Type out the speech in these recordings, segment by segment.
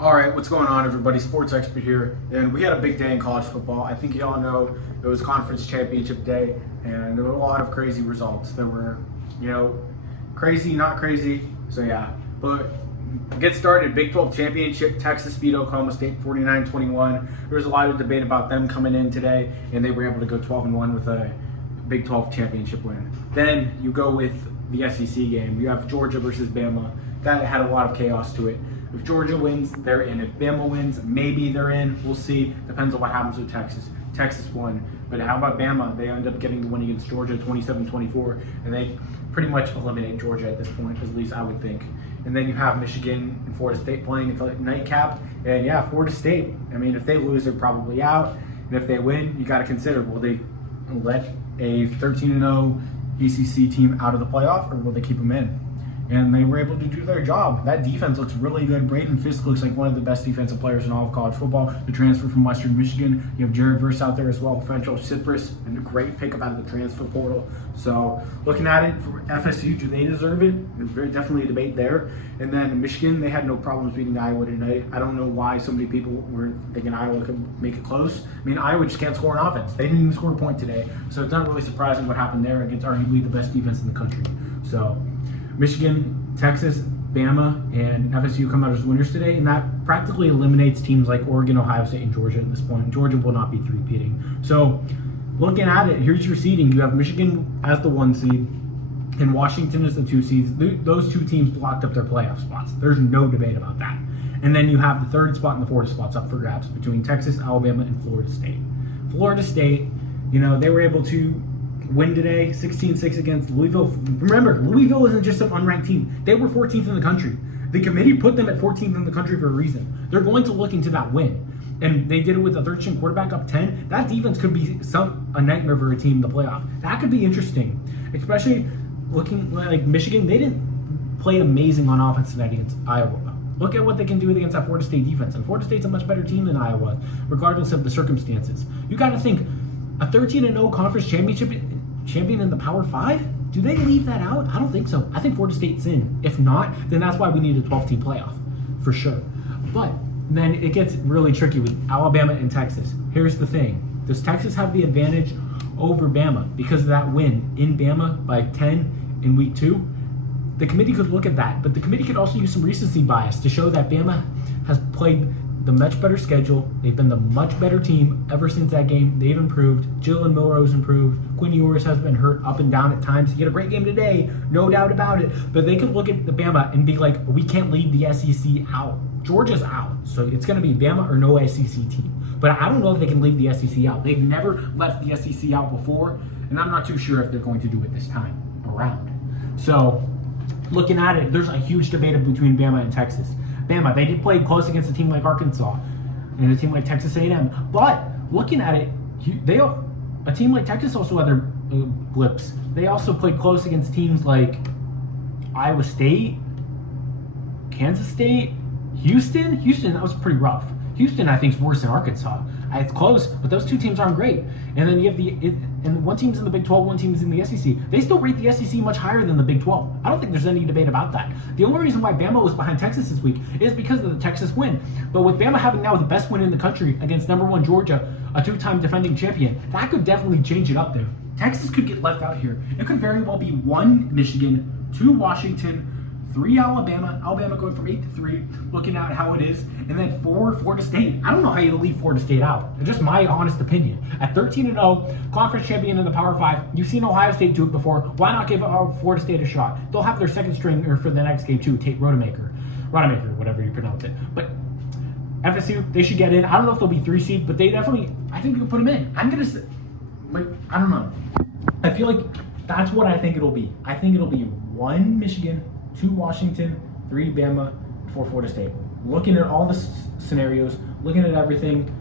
All right, what's going on, everybody? Sports expert here, and we had a big day in college football. I think you all know it was conference championship day, and there were a lot of crazy results. There were, crazy, not crazy. So yeah, but get started. Big 12 championship. Texas beat Oklahoma State 49-21. There was a lot of debate about them coming in today, and they were able to go 12-1 with a Big 12 championship win. Then you go with the SEC game. You have Georgia versus Bama. That had a lot of chaos to it. If Georgia wins, they're in. If Bama wins, maybe they're in. We'll see. Depends on what happens with Texas. Texas won. But how about Bama? They end up getting the win against Georgia 27-24, and they pretty much eliminate Georgia at this point, at least I would think. And then you have Michigan and Florida State playing at the nightcap. And yeah, Florida State, if they lose, they're probably out. And if they win, you got to consider, will they let a 13-0 ECC team out of the playoff, or will they keep them in? And they were able to do their job. That defense looks really good. Braden Fisk looks like one of the best defensive players in all of college football. The transfer from Western Michigan. You have Jared Verse out there as well, Frencho Cypress, and a great pickup out of the transfer portal. So looking at it, for FSU, do they deserve it? There's very definitely a debate there. And then Michigan, they had no problems beating Iowa tonight. I don't know why so many people were thinking Iowa could make it close. Iowa just can't score an offense. They didn't even score a point today. So it's not really surprising what happened there against arguably the best defense in the country. So Michigan, Texas, Bama, and FSU come out as winners today, and that practically eliminates teams like Oregon, Ohio State, and Georgia at this point. Georgia will not be three-peating. So looking at it, here's your seeding. You have Michigan as the 1 seed, and Washington as the 2 seeds. Those two teams blocked up their playoff spots. There's no debate about that. And then you have the 3rd spot and the 4th spots up for grabs between Texas, Alabama, and Florida State. Florida State, they were able to win today, 16-6 against Louisville. Remember, Louisville isn't just an unranked team. They were 14th in the country. The committee put them at 14th in the country for a reason. They're going to look into that win. And they did it with a 3rd-string quarterback up 10. That defense could be a nightmare for a team in the playoff. That could be interesting, especially looking like Michigan. They didn't play amazing on offense tonight against Iowa. Look at what they can do against that Florida State defense. And Florida State's a much better team than Iowa, regardless of the circumstances. You got to think, a 13-0 conference champion in the Power 5? Do they leave that out? I don't think so. I think Florida State's in. If not, then that's why we need a 12-team playoff, for sure. But then it gets really tricky with Alabama and Texas. Here's the thing. Does Texas have the advantage over Bama because of that win in Bama by 10 in week 2? The committee could look at that, but the committee could also use some recency bias to show that Bama has played the much better schedule. They've been the much better team ever since that game. They've improved. Jalen Milrose improved. Quinn Ewers has been hurt up and down at times. He had a great game today, no doubt about it. But they could look at the Bama and be like, we can't leave the SEC out. Georgia's out, so it's going to be Bama or no SEC team. But I don't know if they can leave the SEC out. They've never left the SEC out before, and I'm not too sure if they're going to do it this time around. So looking at it, there's a huge debate between Bama and Texas. Bama, they did play close against a team like Arkansas and a team like Texas A&M. But looking at it, a team like Texas also had their blips. They also played close against teams like Iowa State, Kansas State, Houston. Houston, that was pretty rough. Houston, I think, is worse than Arkansas. It's close, but those two teams aren't great. And then you have and one team's in the Big 12, one team's in the SEC. They still rate the SEC much higher than the Big 12. I don't think there's any debate about that. The only reason why Bama was behind Texas this week is because of the Texas win. But with Bama having now the best win in the country against number 1 Georgia, a 2-time defending champion, that could definitely change it up there. Texas could get left out here. It could very well be 1 Michigan, 2 Washington, 3 Alabama going from 8 to 3, looking at how it is, and then 4 Florida State. I don't know how you leave Florida State out. It's just my honest opinion. At 13-0, conference champion in the Power 5, you've seen Ohio State do it before. Why not give Florida State a shot? They'll have their 2nd stringer for the next game too, Tate Rodemaker, whatever you pronounce it. But FSU, they should get in. I don't know if they'll be 3 seed, but they definitely, I think you can put them in. I don't know. I feel like that's what I think it'll be. I think it'll be 1 Michigan, 2 Washington, 3 Bama, 4 Florida State. Looking at all the scenarios, looking at everything,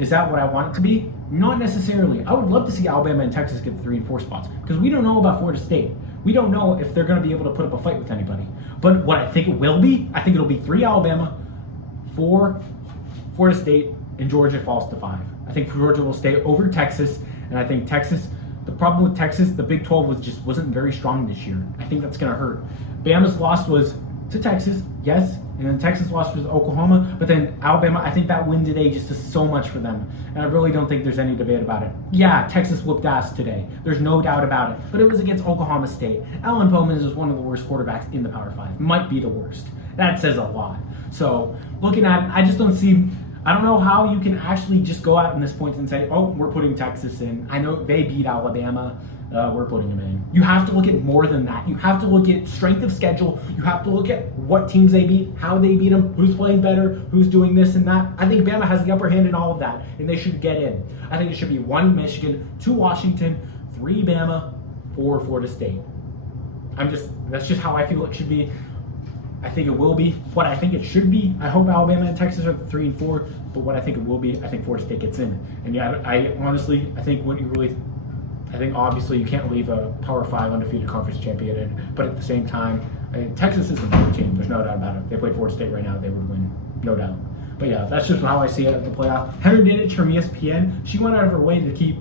is that what I want it to be? Not necessarily. I would love to see Alabama and Texas get the 3 and 4 spots because we don't know about Florida State. We don't know if they're going to be able to put up a fight with anybody. But what I think it will be, I think it'll be 3 Alabama, 4 Florida State, and Georgia falls to 5. I think Georgia will stay over Texas, and I think Texas, the problem with Texas, the Big 12 wasn't very strong this year. I think that's going to hurt. Bama's loss was to Texas, yes, and then Texas lost to Oklahoma, but then Alabama, I think that win today just does so much for them, and I really don't think there's any debate about it. Yeah, Texas whooped ass today. There's no doubt about it, but it was against Oklahoma State. Alan Bowman is one of the worst quarterbacks in the Power 5. Might be the worst. That says a lot. So, looking at it, I just don't see... I don't know how you can actually just go out in this point and say, oh, we're putting Texas in. I know they beat Alabama. We're putting them in. You have to look at more than that. You have to look at strength of schedule. You have to look at what teams they beat, how they beat them, who's playing better, who's doing this and that. I think Bama has the upper hand in all of that, and they should get in. I think it should be 1 Michigan, 2 Washington, 3 Bama, 4 Florida State. That's just how I feel it should be. I think it will be what I think it should be. I hope Alabama and Texas are 3 and 4, but what I think it will be, I think Florida State gets in. And yeah, I honestly, I think obviously you can't leave a Power 5 undefeated conference champion in, but at the same time, Texas is a better team. There's no doubt about it. If they played Florida State right now, they would win, no doubt. But yeah, that's just how I see it at the playoff. Heather Dinich from ESPN, she went out of her way to keep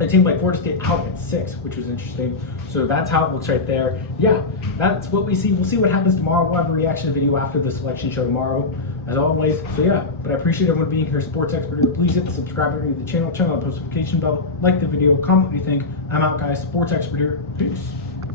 a team like Florida State out at 6, which was interesting. So that's how it looks right there. Yeah, that's what we see. We'll see what happens tomorrow. We'll have a reaction video after the selection show tomorrow, as always. So yeah, but I appreciate everyone being here. Sports Expert here. Please hit the subscribe button to the channel, turn on the notification bell, like the video, comment what you think. I'm out, guys. Sports Expert here. Peace.